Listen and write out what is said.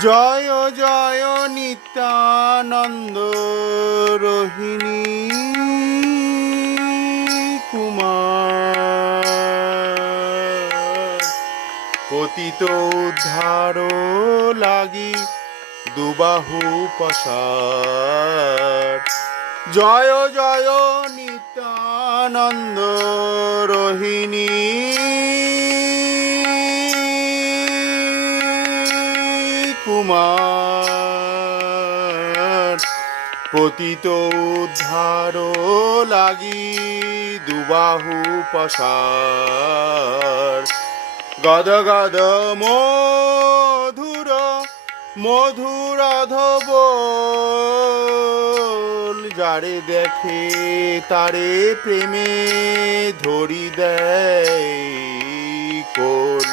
জয় জয় নিত্যানন্দ রোহিণী কুমার, পতিত উদ্ধার লাগি দুবাহু পসার। জয় জয় নিত্যানন্দ রোহিণী কুমার, পতিত উদ্ধার লাগি দুবাহু পসার। গদ গদ মধুর মধুর অধবল, যারে দেখে তারে প্রেমে ধরি দেয় কোল।